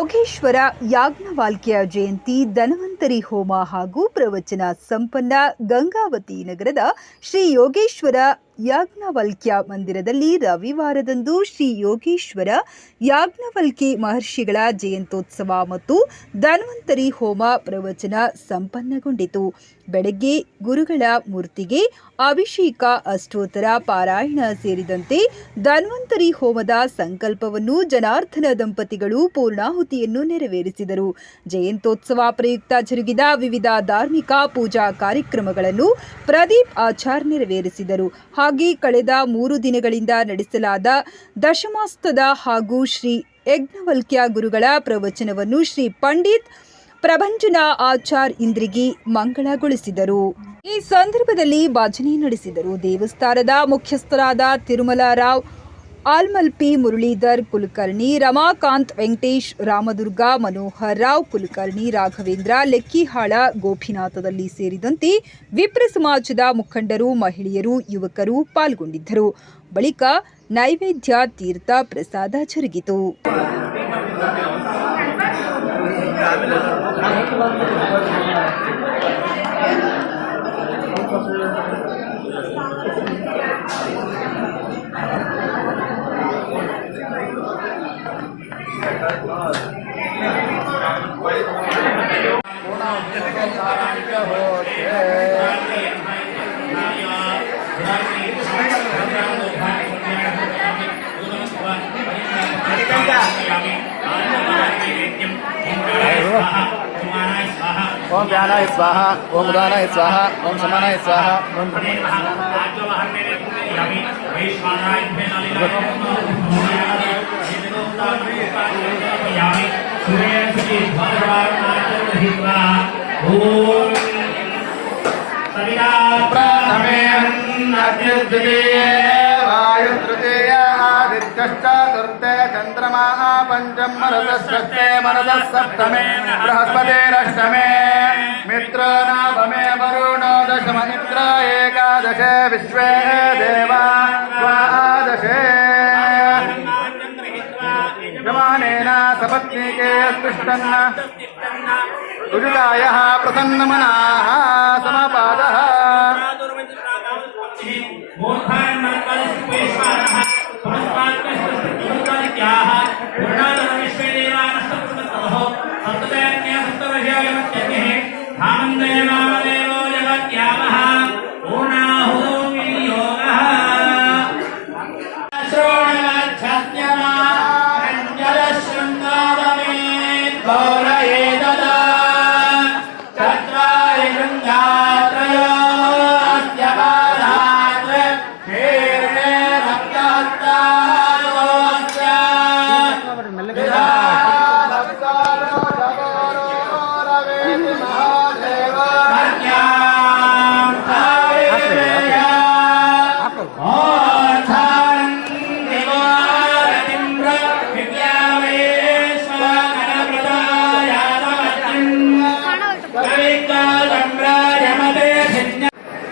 ಯೋಗೇಶ್ವರ ಯಾಜ್ಞವಾಲ್ಕ್ಯ ಜಯಂತಿ ಧನ್ವಂತರಿ ಹೋಮ ಹಾಗೂ ಪ್ರವಚನ ಸಂಪನ್ನ ಗಂಗಾವತಿ ನಗರದ ಶ್ರೀ ಯೋಗೇಶ್ವರ ಯಾಜ್ಞವಲ್ಕ್ಯ ಮಂದಿರದಲ್ಲಿ ರವಿವಾರದಂದು ಶ್ರೀ ಯೋಗೀಶ್ವರ ಯಾಜ್ಞವಲ್ಕಿ ಮಹರ್ಷಿಗಳ ಜಯಂತ್ಯೋತ್ಸವ ಮತ್ತು ಧನ್ವಂತರಿ ಹೋಮ ಪ್ರವಚನ ಸಂಪನ್ನಗೊಂಡಿತು. ಬೆಳಗ್ಗೆ ಗುರುಗಳ ಮೂರ್ತಿಗೆ ಅಭಿಷೇಕ, ಅಷ್ಟೋತ್ತರ, ಪಾರಾಯಣ ಸೇರಿದಂತೆ ಧನ್ವಂತರಿ ಹೋಮದ ಸಂಕಲ್ಪವನ್ನು ಜನಾರ್ಧನ ದಂಪತಿಗಳು ಪೂರ್ಣಾಹುತಿಯನ್ನು ನೆರವೇರಿಸಿದರು. ಜಯಂತ್ಯೋತ್ಸವ ಪ್ರಯುಕ್ತ ಜರುಗಿದ ವಿವಿಧ ಧಾರ್ಮಿಕ ಪೂಜಾ ಕಾರ್ಯಕ್ರಮಗಳನ್ನು ಪ್ರದೀಪ್ ಆಚಾರ್ ನೆರವೇರಿಸಿದರು. ಹಾಗೆ ಕಳೆದ ಮೂರು ದಿನಗಳಿಂದ ನಡೆಸಲಾದ ದಶಮಾಸ್ತದ ಹಾಗೂ ಶ್ರೀ ಯಜ್ಞವಲ್ಕ್ಯ ಗುರುಗಳ ಪ್ರವಚನವನ್ನು ಶ್ರೀ ಪಂಡಿತ್ ಪ್ರಭಂಜನ ಆಚಾರ್ ಇಂದ್ರಿಗಿ ಮಂಗಳಗೊಳಿಸಿದರು. ಈ ಸಂದರ್ಭದಲ್ಲಿ ಭಜನೆ ನಡೆಸಿದರು. ದೇವಸ್ಥಾನದ ಮುಖ್ಯಸ್ಥರಾದ ತಿರುಮಲರಾವ್ ಆಲ್ಮಲ್ಪಿ, ಮುರಳೀಧರ್, ಕುಲಕರ್ಣಿ, ರಮಾಕಾಂತ್, ವೆಂಕಟೇಶ್, ರಾಮದುರ್ಗ, ಮನೋಹರ್ ರಾವ್, ಕುಲಕರ್ಣಿ, ರಾಘವೇಂದ್ರ, ಲೆಕ್ಕಿಹಾಳ, ಗೋಪಿನಾಥದಲ್ಲಿ ಸೇರಿದಂತೆ ವಿಪ್ರ ಸಮಾಜದ ಮುಖಂಡರು, ಮಹಿಳೆಯರು, ಯುವಕರು ಪಾಲ್ಗೊಂಡಿದ್ದರು. ಬಳಿಕ ನೈವೇದ್ಯ ತೀರ್ಥ ಪ್ರಸಾದ ಜರುಗಿತು. ओम ज्ञानाय स्वाहा ओम उदानाय स्वाहा ओम समानाय स्वाहा। ओम वायुतृतीयादित्यश्चतुर्थे चन्द्रमाः पञ्चम मरुतश्चते मरुतः सप्तमे बृहस्पतिरष्टमे मित्र नवमे वरुणो दशम इन्द्र एकादशे विश्वे देवा द्वादशे यमानेन सपत्नीके स्पृष्टन्न रुजुकायः प्रसन्नमनाः समपादः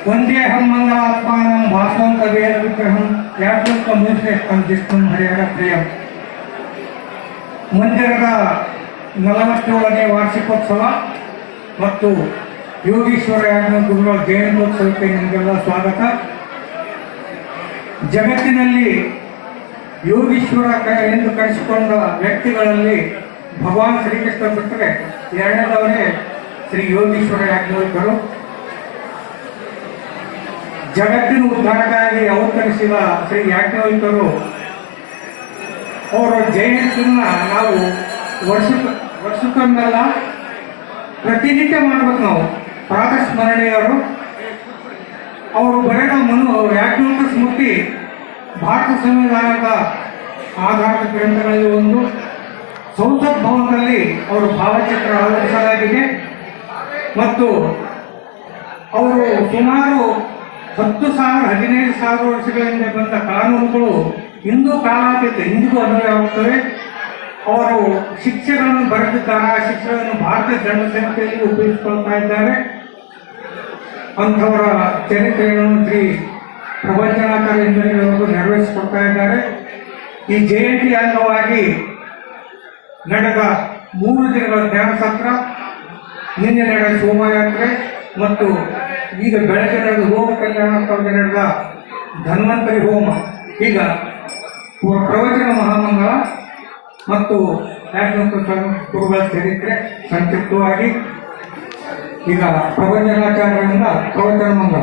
వందేహం మంగళాత్మానం వాసం కవేర విగ్రహం యాత్రత్వ మూర్తి స్పందిస్తుంది హరిహర ప్రియం ಮಂದಿರದ ನಲವತ್ತೇಳನೇ ವಾರ್ಷಿಕೋತ್ಸವ ಮತ್ತು ಯೋಗೀಶ್ವರ ಗುರುಗಳ ಜಯಂತ್ಯೋತ್ಸವಕ್ಕೆ ನಿಮಗೆಲ್ಲ ಸ್ವಾಗತ. ಜಗತ್ತಿನಲ್ಲಿ ಯೋಗೀಶ್ವರ ಎಂದು ಕರೆಸಿಕೊಂಡ ವ್ಯಕ್ತಿಗಳಲ್ಲಿ ಭಗವಾನ್ ಶ್ರೀಕೃಷ್ಣ ಬಿಟ್ಟರೆ ಎರಡನೇದವರೇ ಶ್ರೀ ಯೋಗೀಶ್ವರ ಯಾಜ್ಞರು ಜಗತ್ತಿನ ಉದ್ಧಾರಕ್ಕಾಗಿ ಅವತರಿಸಿದ ಶ್ರೀ ಯಾಜ್ಞವಲ್ಕರು ಅವರ ಜಯಂತಿಯನ್ನ ನಾವು ವರ್ಷಕ್ಕೆ ವರ್ಷಕ್ಕೊಂದಲ್ಲ ಪ್ರತಿನಿತ್ಯ ಮಾಡ್ಬೇಕು ನಾವು. ಪ್ರಾತಃ ಸ್ಮರಣೆಯವರು ಅವರು ಬರೆದ ಮನು ವ್ಯಾಖ್ಯಾನ ಸ್ಮೃತಿ, ಭಾರತ ಸಂವಿಧಾನದ ಆಧಾರದ ಗ್ರಂಥಗಳಲ್ಲಿ ಒಂದು. ಸಂಸತ್ ಭವನದಲ್ಲಿ ಅವರ ಭಾವಚಿತ್ರ ಅಳವಡಿಸಲಾಗಿದೆ. ಮತ್ತು ಅವರು ಸುಮಾರು ಹತ್ತು ಸಾವಿರ, ಹದಿನೈದು ಸಾವಿರ ವರ್ಷಗಳಿಂದ ಬಂದ ಕಾನೂನುಗಳು ಇಂದು ಕಾಲಾತೀತ ಇಂದಿಗೂ ಅನ್ವಯವಾಗುತ್ತದೆ ಅವರು ಶಿಕ್ಷೆಗಳನ್ನು ಬರೆದಿದ್ದಾರೆ, ಆ ಶಿಕ್ಷೆಗಳನ್ನು ಭಾರತೀಯ ದಂಡ ಸಂಹಿತೆಯಲ್ಲಿ ಉಪಯೋಗಿಸಿಕೊಳ್ತಾ ಇದ್ದಾರೆ. ಅಂಥವರ ಚರಿತ್ರೆಗಳನ್ನು ಶ್ರೀ ಪ್ರವಚನಾಕಾರರಿಂದ ನೆರವೇರಿಸಿಕೊಡ್ತಾ ಇದ್ದಾರೆ. ಈ ಜಯಂತಿ ಅಂಗವಾಗಿ ನಡೆದ ಮೂರು ದಿನಗಳ ಜ್ಞಾನ ಸತ್ರ, ನಿನ್ನೆ ನಡೆದ ಶೋಭಾಯಾತ್ರೆ ಮತ್ತು ಈಗ ಬೆಳಗ್ಗೆ ನಡೆದ ಲೋಕ ಕಲ್ಯಾಣಕ್ಕಾಗಿ ನಡೆದ ಧನ್ವಂತರಿ ಹೋಮ. ಈಗ ಪ್ರವಚನ ಮಹಾಮಂಗಳ ಮತ್ತು ಗುರುಗಳ ಚರಿತ್ರೆ ಸಂಕ್ಷಿಪ್ತವಾಗಿ ಈಗ ಪ್ರವಚನಾಚಾರ್ಯರಿಂದ ಪ್ರವಚನ ಮಂಗಳ.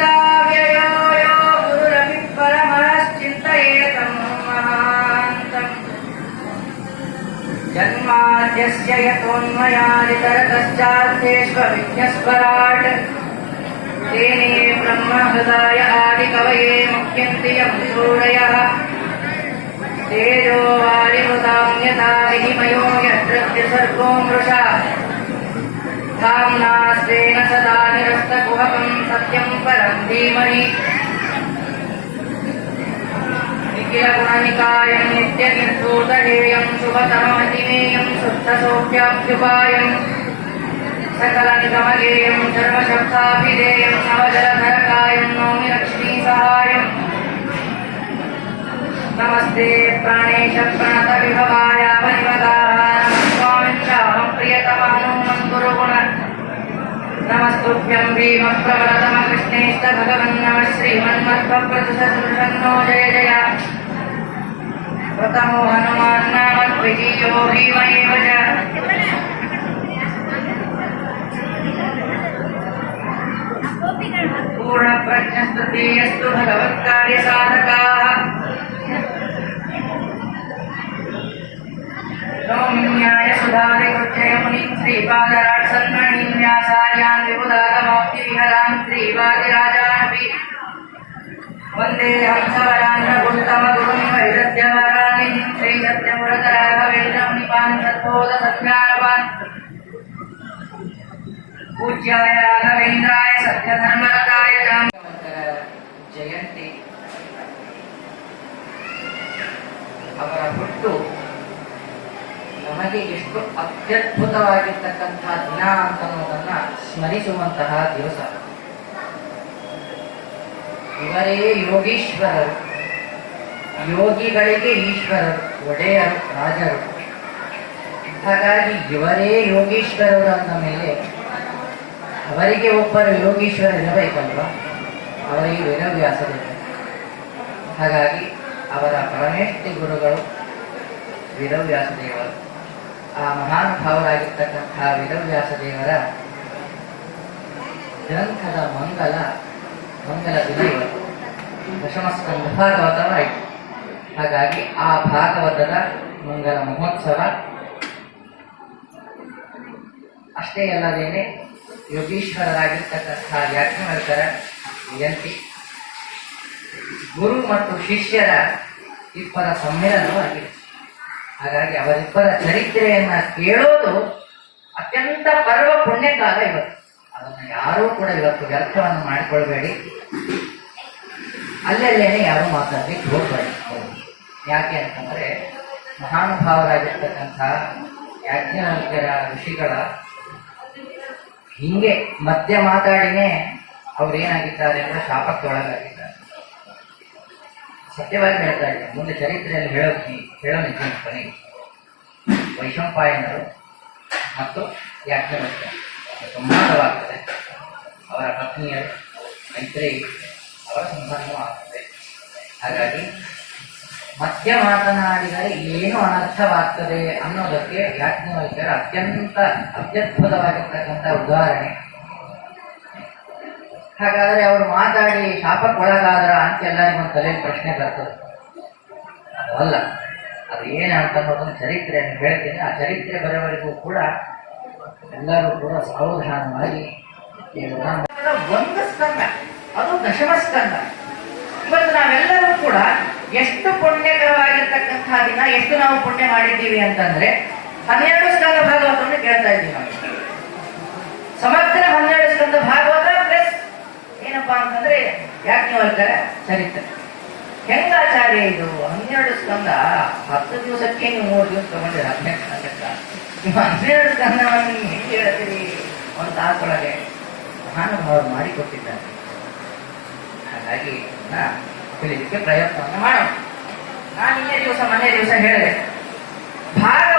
जन्माद्यस्य यतोन्मयादितरतश्चार्थेष्वविज्ञस्वराट् तेने ब्रह्महृदाय आदिकवये मुख्यन्ति यं सूरयः तेजो वारिमृतां यथा विनिमयो यत्र त्रिसर्गो मृषा धाम्ना स्वेन सदा निरस्तकुहकं सत्यं परं धीमहि निखिलगुणनिकायं नित्यनिर्धूतहेयं शुभतममतिमेयं शुद्धसौख्याभ्युपायम् सकलनिगमगेयं सर्वशब्दाभिधेयं नवजलधरकायं नौमि लक्ष्मीसहायम् नमस्ते प्राणेश प्रणतविभवाय वनिमदाय स्वामिन् प्रियतमहनुमन् गुरुगुण नमस्तुभ्यं भीमप्रवरतम कृष्णेष्ट भगवन् नमः श्रीमन्मध्वप्रतिशतृषन्नो जय जय प्रथमो हनुमान् नाम द्वितीयो भीम एव च पूर्णप्रज्ञस्तृतीयस्तु भगवत्कार्यसाधकाः। सद्बोधसज्ञानवान् पूज्याय राघवेन्द्राय सत्यधर्मरताय ಜಯಂತಿ ಅವರ ಹುಟ್ಟು ನಮಗೆ ಎಷ್ಟು ಅತ್ಯದ್ಭುತವಾಗಿರ್ತಕ್ಕಂತಹ ದಿನ ಅಂತ ಅನ್ನೋದನ್ನ ಸ್ಮರಿಸುವಂತಹ ದಿವಸ ಇವರೇ ಯೋಗೀಶ್ವರರು ಯೋಗಿಗಳಿಗೆ ಈಶ್ವರರು ಒಡೆಯರು ರಾಜರು ಹಾಗಾಗಿ ಇವರೇ ಯೋಗೀಶ್ವರರು ಅಂದ ಮೇಲೆ ಅವರಿಗೆ ಒಬ್ಬರು ಯೋಗೀಶ್ವರ ಇರಬೇಕಲ್ವ? ಅವರಿಗೆ ವೇದವ್ಯಾಸರಿದೆ ಹಾಗಾಗಿ ಅವರ ಪರಮೇಶ್ವರಿ ಗುರುಗಳು ವೇದವ್ಯಾಸ ದೇವರು. ಆ ಮಹಾನುಭಾವರಾಗಿರ್ತಕ್ಕಂತಹ ವೇದವ್ಯಾಸ ದೇವರ ಗ್ರಂಥದ ಮಂಗಲ ಮಂಗಲ ದಿನ ಇವತ್ತು ದಶಮಸ್ಕಂದ ಭಾಗವತವಾಯಿತು. ಹಾಗಾಗಿ ಆ ಭಾಗವತದ ಮಂಗಲ ಮಹೋತ್ಸವ ಅಷ್ಟೇ ಅಲ್ಲದೇನೆ ಯೋಗೀಶ್ವರರಾಗಿರ್ತಕ್ಕಂಥ ವ್ಯಾಖ್ಯಾನಕರ ಜಯಂತಿ ಗುರು ಮತ್ತು ಶಿಷ್ಯರ ಇಬ್ಬರ ಸಮ್ಮೇಳನವಾಗಿದೆ ಹಾಗಾಗಿ ಅವರಿಬ್ಬರ ಚರಿತ್ರೆಯನ್ನು ಕೇಳೋದು ಅತ್ಯಂತ ಪರ್ವ ಪುಣ್ಯಕಾಲ ಇವತ್ತು. ಅದನ್ನು ಯಾರೂ ಕೂಡ ಇವತ್ತು ವ್ಯರ್ಥವನ್ನು ಮಾಡಿಕೊಳ್ಬೇಡಿ. ಅಲ್ಲಲ್ಲೇನೆ ಯಾರು ಮಾತಾಡ್ಲಿಕ್ಕೆ ಹೋಗ್ಬೇಡಿ. ಯಾಕೆ ಅಂತಂದ್ರೆ ಮಹಾನುಭಾವರಾಗಿರ್ತಕ್ಕಂಥ ಯಾಜ್ಞವಲ್ಕ್ಯರ ಋಷಿಗಳ ಹಿಂಗೆ ಮಧ್ಯ ಮಾತಾಡಿನೇ ಅವ್ರು ಏನಾಗಿದ್ದಾರೆ ಅಂದ್ರೆ ಶಾಪಕ್ಕೆ ಒಳಗಾಗಿದ್ದಾರೆ ಸತ್ಯವಾಗಿ ಹೇಳ್ತಾ ಇದ್ದಾರೆ ಮುಂದೆ ಚರಿತ್ರೆಯಲ್ಲಿ ಹೇಳೋದು ನಿಜ ಕೊನೆಗೆ ವೈಶಂಪಾಯನರು ಮತ್ತು ಯಾಜ್ಞವಲ್ಕ್ಯ. ಸಂಬಂಧವಾಗ್ತದೆ. ಅವರ ಪತ್ನಿಯರು ಮೈತ್ರಿ ಅವರ ಸಂಬಂಧವೂ ಆಗ್ತದೆ ಹಾಗಾಗಿ ಮಧ್ಯ ಮಾತನಾಡಿದರೆ ಏನು ಅನರ್ಥವಾಗ್ತದೆ ಅನ್ನೋದಕ್ಕೆ ಯಾಜ್ಞವಲ್ಕ್ಯರ ಅತ್ಯಂತ ಅತ್ಯದ್ಭುತವಾಗಿರ್ತಕ್ಕಂಥ ಉದಾಹರಣೆ. ಹಾಗಾದರೆ ಅವರು ಮಾತಾಡಿ ಶಾಪಕ್ಕೊಳಗಾದ್ರ ಅಂತ ಎಲ್ಲರಿಗೂ ತಲೆ ಪ್ರಶ್ನೆ ಬರ್ತದೆ. ಅದು ಅಲ್ಲ, ಅದು ಏನು ಅಂತ ಅನ್ನೋದನ್ನು ಚರಿತ್ರೆಯನ್ನು ಹೇಳ್ತೀನಿ. ಆ ಚರಿತ್ರೆ ಬರೋವರೆಗೂ ಕೂಡ ಎಲ್ಲರೂ ಕೂಡ ಸಾವಧಾನವಾಗಿ ಒಂದು ಸ್ಕಂದ, ಅದು ದಶಮ ಸ್ಕಂದ. ಇವತ್ತು ನಾವೆಲ್ಲರೂ ಕೂಡ ಎಷ್ಟು ಪುಣ್ಯಕರವಾಗಿರ್ತಕ್ಕಂತಹ ದಿನ, ಎಷ್ಟು ನಾವು ಪುಣ್ಯ ಮಾಡಿದ್ದೀವಿ ಅಂತಂದ್ರೆ ಹನ್ನೆರಡು ಸ್ಕಂದ ಭಾಗವತವನ್ನು ಕೇಳ್ತಾ ಇದ್ದೀವಿ ನಾವು. ಸಮಗ್ರ ಹನ್ನೆರಡು ಸ್ಕಂದ ಭಾಗವತ ಪ್ಲಸ್ ಏನಪ್ಪಾ ಅಂತಂದ್ರೆ ಯಾಜ್ಞವಲ್ಕರ ಚರಿತ್ರೆ. ಹೆಂಗಾಚಾರ್ಯ ಇದು? ಹನ್ನೆರಡು ಸ್ಕಂದ ಹತ್ತು ದಿವಸಕ್ಕೆ ನೀವು ಮೂರು ದಿವಸ ತಗೊಂಡಿರ? ಹದಿನೆಂಟು ನೀವು ಹನ್ನೆರಡು ಸ್ಕಂದವನ್ನು ಹೆಂಗೆ ಹೇಳ್ತೀರಿ ಒಂದು ತಾಸೊಳಗೆ ಮಹಾನುಭಾವರು ಮಾಡಿಕೊಟ್ಟಿದ್ದಾರೆ. ಹಾಗಾಗಿ ತಿಳಿಲಿಕ್ಕೆ ಪ್ರಯತ್ನವನ್ನು ಮಾಡೋಣ ನಾನು ನಿನ್ನೆ ದಿವಸ ಮನೆಯ ದಿವಸ ಹೇಳಿದೆ. ಭಾಗ